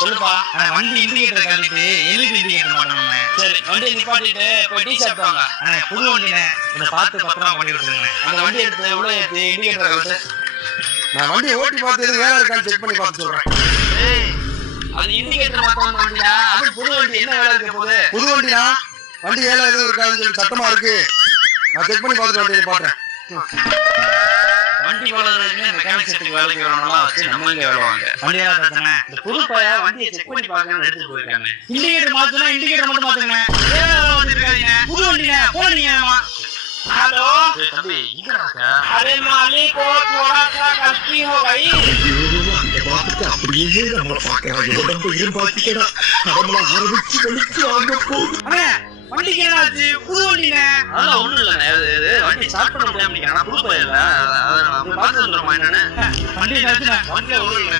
சொல்லுப்பா. ஆனா வண்டி இண்டிகேட்டர் கழட்டிட்டு எல்இடி இண்டிகேட்டர் மாட்டணும்ண்ணே. சரி வண்டியை நிப்பாட்டிட்டு போய் டீ சாப்பிட்டு வாங்க. அண்ணே புது வண்டிண்ணே, இதை பார்த்து பத்திரமா பண்ணி கொடுத்துருங்க. அந்த வண்டி எடுத்து உள்ள ஏற்றி இண்டிகேட்டர் கழட்டு. நான் வண்டியை ஓட்டி பார்த்து எதுவும் வேலை இருக்கான்னு செக் பண்ணி பார்த்து சொல்றேன். ஏய் அது இண்டிகேட்டர் மாத்தணும் வண்டிடா. அது புது வண்டி என்ன வேலை இருக்க போகுது? புது வண்டினா வண்டி வேலை எதுவும் இருக்காதுன்னு சொல்லி சத்தமா இருக்கு. நான் செக் பண்ணி பார்த்துட்டு வண்டியை பாட்டுறேன். வண்டி வளர்றதுக்கு மெக்கானிக் செட்டுக்கு வேலைக்கு வரணும்லாம் வச்சு நம்ம இங்கே வேலை வாங்க. வண்டியெல்லாம் தானே இந்த புது பையா வண்டியை செக் பண்ணி பார்க்கணும்னு எடுத்துட்டு போயிருக்காங்க. இண்டிகேட்டர் மாத்தணும், இண்டிகேட்டர் மட்டும் மாத்துங்கண்ணே. வந்துருக்காங்க புது வண்டிண்ணே, போனீங்கம்மா. हेलो தம்பி இங்க இருக்க. अरे मालिक को थोड़ा सा गलती हो गई. அப்படியே நம்மள பாக்குறாங்க. உடம்பு இரும்பாக்கிட்டா நம்மள ஆரம்பிச்சு கழிச்சு அங்க போகுது. அண்ணே வண்டிக்கு என்ன ஆச்சு? புது வண்டிண்ணே. அதெல்லாம் ஒண்ணும் இல்லைண்ணே. இது வண்டி ஸ்டார்ட் பண்ண முடியாம நினைக்கிறேன். புது பையன் இல்லை, அதை பார்த்து வந்துடுமா என்னன்னு. வண்டி நிறுத்துண்ணே. வண்டியில் ஒன்றும் இல்லை.